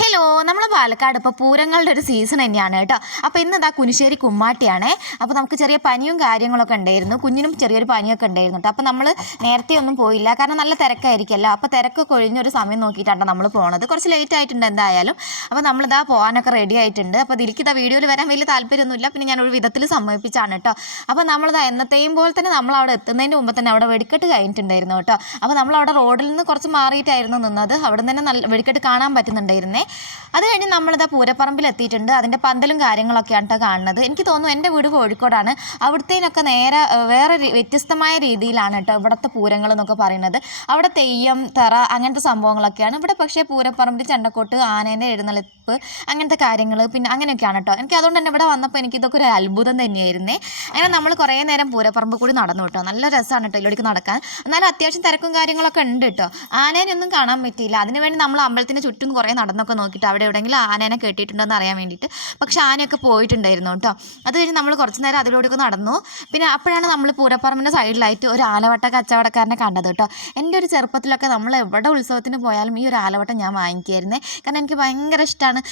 Hello, നമ്മൾ പാലക്കാട് ഇപ്പോൾ പൂരങ്ങളുടെ ഒരു സീസൺ തന്നെയാണ് കേട്ടോ. അപ്പോൾ ഇന്ന് ഇതാ കുനിശ്ശേരി കുമ്മാട്ടിയാണേ. അപ്പോൾ നമുക്ക് ചെറിയ പനിയും കാര്യങ്ങളൊക്കെ ഉണ്ടായിരുന്നു, കുഞ്ഞിനും ചെറിയൊരു പനിയൊക്കെ ഉണ്ടായിരുന്നു കേട്ടോ. അപ്പോൾ നമ്മൾ നേരത്തെ ഒന്നും പോയില്ല, കാരണം നല്ല തിരക്കായിരിക്കുമല്ലോ. അപ്പോൾ തിരക്കൊക്കെ ഒഴിഞ്ഞൊരു സമയം നോക്കിയിട്ടാണ് നമ്മൾ പോണത്. കുറച്ച് ലേറ്റ് ആയിട്ടുണ്ട് എന്തായാലും. അപ്പോൾ നമ്മളിതാ പോകാനൊക്കെ റെഡി ആയിട്ടുണ്ട്. അപ്പോൾ ഇതിലേക്കിതാ വീഡിയോയിൽ വരാൻ വലിയ താല്പര്യമൊന്നുമില്ല, പിന്നെ ഞാനൊരു വിധത്തിൽ സമ്മതിപ്പിച്ചാണ് കേട്ടോ. അപ്പോൾ നമ്മളിതാ എന്നത്തെയും പോലെ തന്നെ നമ്മൾ അവിടെ എത്തുന്നതിന് മുമ്പ് തന്നെ അവിടെ വെടിക്കെട്ട് കഴിഞ്ഞിട്ടുണ്ടായിരുന്നു കേട്ടോ. അപ്പോൾ നമ്മളവിടെ റോഡിൽ നിന്ന് കുറച്ച് മാറിയിട്ടായിരുന്നു നിന്നത്. അവിടെ നിന്ന് തന്നെ നല്ല വെടിക്കെട്ട് കാണാൻ പറ്റുന്നുണ്ടായിരുന്നേ. അത് കഴിഞ്ഞ് നമ്മളിതാ പൂരപ്പറമ്പിൽ എത്തിയിട്ടുണ്ട്. അതിൻ്റെ പന്തലും കാര്യങ്ങളൊക്കെയാണ് കേട്ടോ കാണുന്നത്. എനിക്ക് തോന്നുന്നു എൻ്റെ വീട് കോഴിക്കോടാണ്, അവിടുത്തേനൊക്കെ നേരെ വേറെ വ്യത്യസ്തമായ രീതിയിലാണ് കേട്ടോ ഇവിടുത്തെ പൂരങ്ങൾ എന്നൊക്കെ പറയുന്നത്. അവിടെ തെയ്യം, തെറ അങ്ങനത്തെ സംഭവങ്ങളൊക്കെയാണ്. ഇവിടെ പക്ഷേ പൂരപ്പറമ്പിൽ ചെണ്ടക്കോട്ട്, ആനേൻ്റെ എഴുന്നള്ളിപ്പ്, അങ്ങനത്തെ കാര്യങ്ങൾ പിന്നെ അങ്ങനെയൊക്കെയാണ് കേട്ടോ. എനിക്ക് അതുകൊണ്ട് തന്നെ ഇവിടെ വന്നപ്പോൾ എനിക്കിതൊക്കെ ഒരു അത്ഭുതം തന്നെയായിരുന്നേ. അങ്ങനെ നമ്മൾ കുറേ നേരം പൂരപ്പറമ്പ് കൂടി നടന്നു കേട്ടോ. നല്ല രസമാണ് കേട്ടോ ഇതിലേക്ക് നടക്കാൻ. എന്നാലും അത്യാവശ്യം തിരക്കും കാര്യങ്ങളൊക്കെ ഉണ്ട് കേട്ടോ. ആനേനൊന്നും കാണാൻ പറ്റിയില്ല. അതിനുവേണ്ടി നമ്മൾ അമ്പലത്തിന് ചുറ്റും കുറേ നടന്നൊക്കെ നോക്കിയിട്ട് അവിടെ എവിടെയെങ്കിലും ആനേനെ കെട്ടിയിട്ടുണ്ടോയെന്ന് അറിയാൻ വേണ്ടിയിട്ട്. പക്ഷേ ആനയൊക്കെ പോയിട്ടുണ്ടായിരുന്നു കേട്ടോ. അത് കഴിഞ്ഞ് നമ്മൾ കുറച്ച് നേരം അതിലൂടെയൊക്കെ നടന്നു. പിന്നെ അപ്പോഴാണ് നമ്മൾ പൂരപ്പറമ്പിൻ്റെ സൈഡിലായിട്ട് ഒരു ആലവട്ട കച്ചവടക്കാരനെ കണ്ടത് കേട്ടോ. എൻ്റെ ഒരു ചെറുപ്പത്തിലൊക്കെ നമ്മൾ എവിടെ ഉത്സവത്തിന് പോയാലും ഈ ഒരു ആലവട്ടം ഞാൻ വാങ്ങിക്കുമായിരുന്നേ, കാരണം എനിക്ക് ഭയങ്കര ഇഷ്ടമാണ്.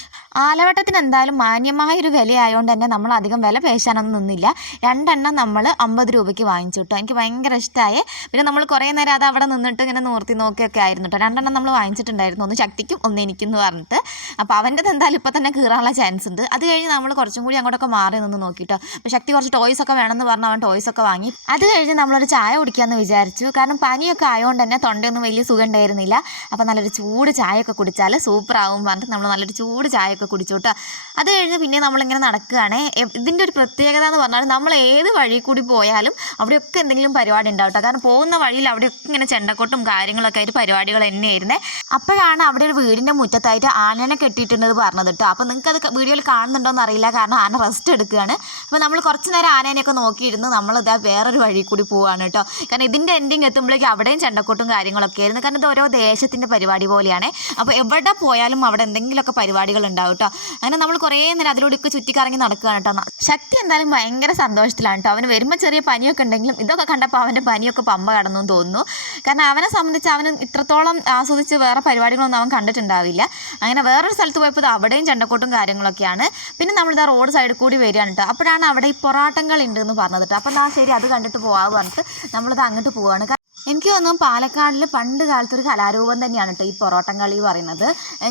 ആലവട്ടത്തിന് എന്തായാലും മാന്യമായൊരു വിലയായതുകൊണ്ട് തന്നെ നമ്മൾ അധികം വില പേശാനൊന്നും നിന്നില്ല. രണ്ടെണ്ണം നമ്മൾ 50 രൂപയ്ക്ക് വാങ്ങിച്ചു കേട്ടോ. എനിക്ക് ഭയങ്കര ഇഷ്ടമായി. പിന്നെ നമ്മൾ കുറേ നേരം അത് അവിടെ നിന്നിട്ട് ഇങ്ങനെ നോക്കിയൊക്കെ ആയിരുന്നു കേട്ടോ. രണ്ടെണ്ണം നമ്മൾ വാങ്ങിച്ചിട്ടുണ്ടായിരുന്നു, ഒന്ന് ശക്തിക്കും ഒന്ന് എനിക്കെന്ന് പറഞ്ഞിട്ട്. അപ്പോൾ അവൻ്റെത് എന്തായാലും ഇപ്പോൾ തന്നെ കീറാനുള്ള ചാൻസ് ഉണ്ട്. അത് കഴിഞ്ഞ് നമ്മൾ കുറച്ചും കൂടി അങ്ങോട്ടൊക്കെ മാറി നിന്ന് നോക്കിയിട്ടോ. അപ്പോൾ ശക്തി കുറച്ച് ടോയ്സ് ഒക്കെ വേണമെന്ന് പറഞ്ഞ് അവൻ ടോയ്സ് ഒക്കെ വാങ്ങി. അത് കഴിഞ്ഞ് നമ്മളൊരു ചായ കുടിക്കാമെന്ന് വിചാരിച്ചു, കാരണം പനിയൊക്കെ ആയതുകൊണ്ട് തന്നെ തൊണ്ടയൊന്നും വലിയ സുഖം ഉണ്ടായിരുന്നില്ല. അപ്പോൾ നല്ലൊരു ചൂട് ചായയൊക്കെ കുടിച്ചാൽ സൂപ്പറാവും പറഞ്ഞിട്ട് നമ്മൾ നല്ലൊരു ചൂട് ചായയൊക്കെ കുടിച്ചു കേട്ടോ. അത് കഴിഞ്ഞ് പിന്നെ നമ്മളിങ്ങനെ നടക്കുകയാണ്. ഇതിൻ്റെ ഒരു പ്രത്യേകത എന്ന് പറഞ്ഞാൽ നമ്മൾ ഏത് വഴി കൂടി പോയാലും അവിടെയൊക്കെ എന്തെങ്കിലും പരിപാടി ഉണ്ടാവും കേട്ടോ. കാരണം പോകുന്ന വഴിയിൽ അവിടെയൊക്കെ ഇങ്ങനെ ചെണ്ടക്കൊട്ടും കാര്യങ്ങളൊക്കെ ആയിട്ട് പരിപാടികൾ തന്നെയായിരുന്നേ. അപ്പോഴാണ് അവിടെ ഒരു വീടിൻ്റെ മുറ്റത്തായിട്ട് ആനനെ കെട്ടിയിട്ടുണ്ടെന്ന് പറഞ്ഞത് കേട്ടോ. അപ്പോൾ നിങ്ങൾക്കത് വീഡിയോയിൽ കാണുന്നുണ്ടോയെന്ന് അറിയില്ല, കാരണം ആന റെസ്റ്റ് എടുക്കുകയാണ്. അപ്പോൾ നമ്മൾ കുറച്ച് നേരം ആനേനെയൊക്കെ നോക്കിയിരുന്നു നമ്മളിതാ വേറൊരു വഴി കൂടി പോവുകയാണ് കേട്ടോ. കാരണം ഇതിൻ്റെ എൻഡിങ് എത്തുമ്പോഴേക്കും അവിടെയും ചെണ്ടക്കൊട്ടും കാര്യങ്ങളൊക്കെ ആയിരുന്നു, കാരണം ഇത് ഓരോ ദേശത്തിൻ്റെ പരിപാടി പോലെയാണ്. അപ്പോൾ എവിടെ പോയാലും അവിടെ എന്തെങ്കിലുമൊക്കെ പരിപാടികൾ ഉണ്ടാവും കേട്ടോ. അങ്ങനെ നമ്മൾ കുറേ നേരം അതിലൂടെയൊക്കെ ചുറ്റിക്കറങ്ങി നടക്കുകയാണ് കേട്ടോ. ശക്തി എന്തായാലും ഭയങ്കര സന്തോഷത്തിലാണ് കേട്ടോ. അവന് വരുമ്പോൾ ചെറിയ പനിയൊക്കെ ഉണ്ടെങ്കിലും ഇതൊക്കെ കണ്ടപ്പോൾ അവൻ്റെ പനിയൊക്കെ പമ്പ കടന്നു എന്ന് തോന്നുന്നു. കാരണം അവനെ സംബന്ധിച്ച് അവന് ഇത്രത്തോളം ആസ്വദിച്ച് വേറെ പരിപാടികളൊന്നും അവൻ കണ്ടിട്ടുണ്ടാവില്ല. അങ്ങനെ വേറൊരു സ്ഥലത്ത് പോയപ്പോൾ അവിടെയും ചെണ്ടക്കോട്ടും കാര്യങ്ങളൊക്കെയാണ്. പിന്നെ നമ്മളിതാ റോഡ് സൈഡിൽ കൂടി വരികയാണ് കേട്ടോ. അപ്പോഴാണ് അവിടെ ഈ പൊറാട്ടങ്ങൾ ഉണ്ടെന്ന് പറഞ്ഞത് കേട്ടോ. അപ്പോൾ ശരി അത് കണ്ടിട്ട് പോകാമെന്ന് പറഞ്ഞിട്ട് നമ്മളിത് അങ്ങോട്ട് പോവുകയാണ്. എനിക്ക് തോന്നുന്നു പാലക്കാടിൽ പണ്ട് കാലത്തൊരു കലാരൂപം തന്നെയാണ് കേട്ടോ ഈ പൊറോട്ടം കളി പറയുന്നത്.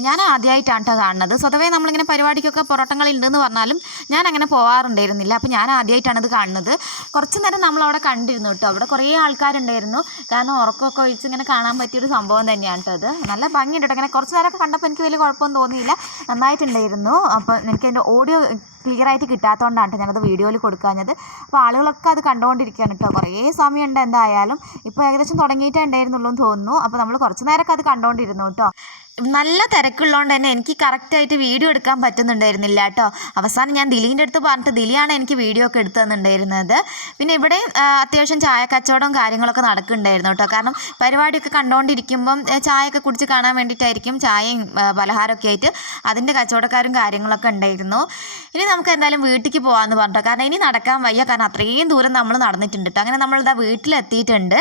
ഞാൻ ആദ്യമായിട്ടാണ് കേട്ടോ കാണുന്നത്. സ്വതവേ നമ്മളിങ്ങനെ പരിപാടിക്കൊക്കെ പൊറോട്ടം കളി ഉണ്ടെന്ന് പറഞ്ഞാലും ഞാൻ അങ്ങനെ പോകാറുണ്ടായിരുന്നില്ല. അപ്പോൾ ഞാൻ ആദ്യമായിട്ടാണ് ഇത് കാണുന്നത്. കുറച്ച് നേരം നമ്മളവിടെ കണ്ടിരുന്നു കേട്ടോ. അവിടെ കുറേ ആൾക്കാരുണ്ടായിരുന്നു, കാരണം ഉറക്കമൊക്കെ ഒഴിച്ച് ഇങ്ങനെ കാണാൻ പറ്റിയൊരു സംഭവം തന്നെയാണ് കേട്ടോ. ഇത് നല്ല ഭംഗിയുണ്ട് കേട്ടോ. അങ്ങനെ കുറച്ച് നേരമൊക്കെ കണ്ടപ്പോൾ എനിക്ക് വലിയ കുഴപ്പമൊന്നും തോന്നിയില്ല, നന്നായിട്ടുണ്ടായിരുന്നു. അപ്പോൾ എനിക്ക് അതിൻ്റെ ഓഡിയോ ക്ലിയർ ആയിട്ട് കിട്ടാത്തതുകൊണ്ടാണ് ഞാനത് വീഡിയോയിൽ കൊടുക്കാഞ്ഞത്. അപ്പോൾ ആളുകളൊക്കെ അത് കണ്ടുകൊണ്ടിരിക്കുകയാണ് കേട്ടോ. കുറേ സമയമുണ്ട് എന്തായാലും. ഇപ്പോൾ ഏകദേശം തുടങ്ങിയിട്ടേ ഉണ്ടായിരുന്നുള്ളൂ എന്ന് തോന്നുന്നു. അപ്പോൾ നമ്മൾ കുറച്ച് നേരമൊക്കെ അത് കണ്ടുകൊണ്ടിരുന്നു കേട്ടോ. നല്ല തിരക്കുള്ളതുകൊണ്ട് തന്നെ എനിക്ക് കറക്റ്റായിട്ട് വീഡിയോ എടുക്കാൻ പറ്റുന്നുണ്ടായിരുന്നില്ല കേട്ടോ. അവസാനം ഞാൻ ദിലീൻ്റെ അടുത്ത് പറഞ്ഞിട്ട് ദിലിയാണ് എനിക്ക് വീഡിയോ ഒക്കെ എടുത്തു തന്നിട്ടുണ്ടായിരുന്നത്. പിന്നെ ഇവിടെ അത്യാവശ്യം ചായ കച്ചവടവും കാര്യങ്ങളൊക്കെ നടക്കുന്നുണ്ടായിരുന്നു കേട്ടോ. കാരണം പരിപാടിയൊക്കെ കണ്ടുകൊണ്ടിരിക്കുമ്പം ചായയൊക്കെ കുടിച്ച് കാണാൻ വേണ്ടിയിട്ടായിരിക്കും ചായയും പലഹാരമൊക്കെ ആയിട്ട് അതിൻ്റെ കച്ചവടക്കാരും കാര്യങ്ങളൊക്കെ ഉണ്ടായിരുന്നു. ഇനി നമുക്ക് എന്തായാലും വീട്ടിലേക്ക് പോകാമെന്ന് പറഞ്ഞിട്ടോ, കാരണം ഇനി നടക്കാൻ വയ്യ, കാരണം അത്രയും ദൂരം നമ്മൾ നടന്നിട്ടുണ്ട് കേട്ടോ. അങ്ങനെ നമ്മളിതാ വീട്ടിലെത്തിയിട്ടുണ്ട്.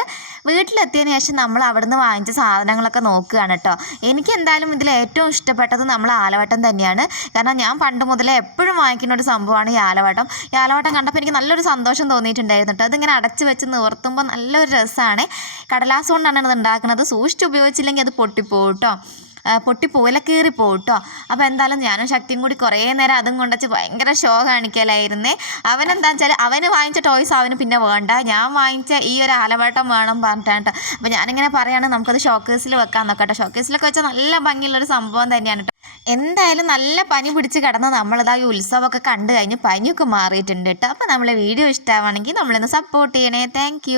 വീട്ടിലെത്തിയതിന് ശേഷം നമ്മൾ അവിടുന്ന് വാങ്ങിച്ച സാധനങ്ങളൊക്കെ നോക്കുകയാണ് കേട്ടോ. എനിക്ക് എന്തായാലും ഇതിൽ ഏറ്റവും ഇഷ്ടപ്പെട്ടത് നമ്മൾ ആലവട്ടം തന്നെയാണ്. കാരണം ഞാൻ പണ്ട് മുതലേ എപ്പോഴും വാങ്ങിക്കുന്ന ഒരു സംഭവമാണ് ഈ ആലവട്ടം. ഈ ആലവട്ടം കണ്ടപ്പോൾ എനിക്ക് നല്ലൊരു സന്തോഷം തോന്നിയിട്ടുണ്ടായിരുന്നു കേട്ടോ. അതിങ്ങനെ അടച്ച് വെച്ച് നിവർത്തുമ്പോൾ നല്ലൊരു രസമാണ്. കടലാസ് കൊണ്ടാണ് ഇത് ഉണ്ടാക്കുന്നത്. സൂക്ഷിച്ച് ഉപയോഗിച്ചില്ലെങ്കിൽ അത് പൊട്ടിപ്പോകും കേട്ടോ. പൊട്ടിപ്പോല കീറിപ്പോവും കേട്ടോ. അപ്പോൾ എന്തായാലും ഞാനും ശക്തിയും കൂടി കുറേ നേരം അതും കൊണ്ടുവച്ച് ഭയങ്കര ഷോ കാണിക്കലായിരുന്നേ. അവനെന്താ വെച്ചാൽ അവന് വാങ്ങിച്ച ടോയ്സ് അവന് പിന്നെ വേണ്ട, ഞാൻ വാങ്ങിച്ച ഈ ഒരു ആലവട്ടം വേണം പറഞ്ഞിട്ടാണ് കേട്ടോ. അപ്പോൾ ഞാനിങ്ങനെ പറയുകയാണ് നമുക്കത് ഷോക്കേസിൽ വെക്കാൻ നോക്കട്ടെ. ഷോക്കേസിലൊക്കെ വെച്ചാൽ നല്ല ഭംഗിയുള്ളൊരു സംഭവം തന്നെയാണ് കേട്ടോ. എന്തായാലും നല്ല പനി പിടിച്ച് കിടന്ന് നമ്മളിതാ ഈ ഉത്സവമൊക്കെ കണ്ടു കഴിഞ്ഞ് പനിയൊക്കെ മാറിയിട്ടുണ്ട് കേട്ടോ. അപ്പോൾ നമ്മളെ വീഡിയോ ഇഷ്ടമാണെങ്കിൽ നമ്മളിന്ന് സപ്പോർട്ട് ചെയ്യണേ. താങ്ക്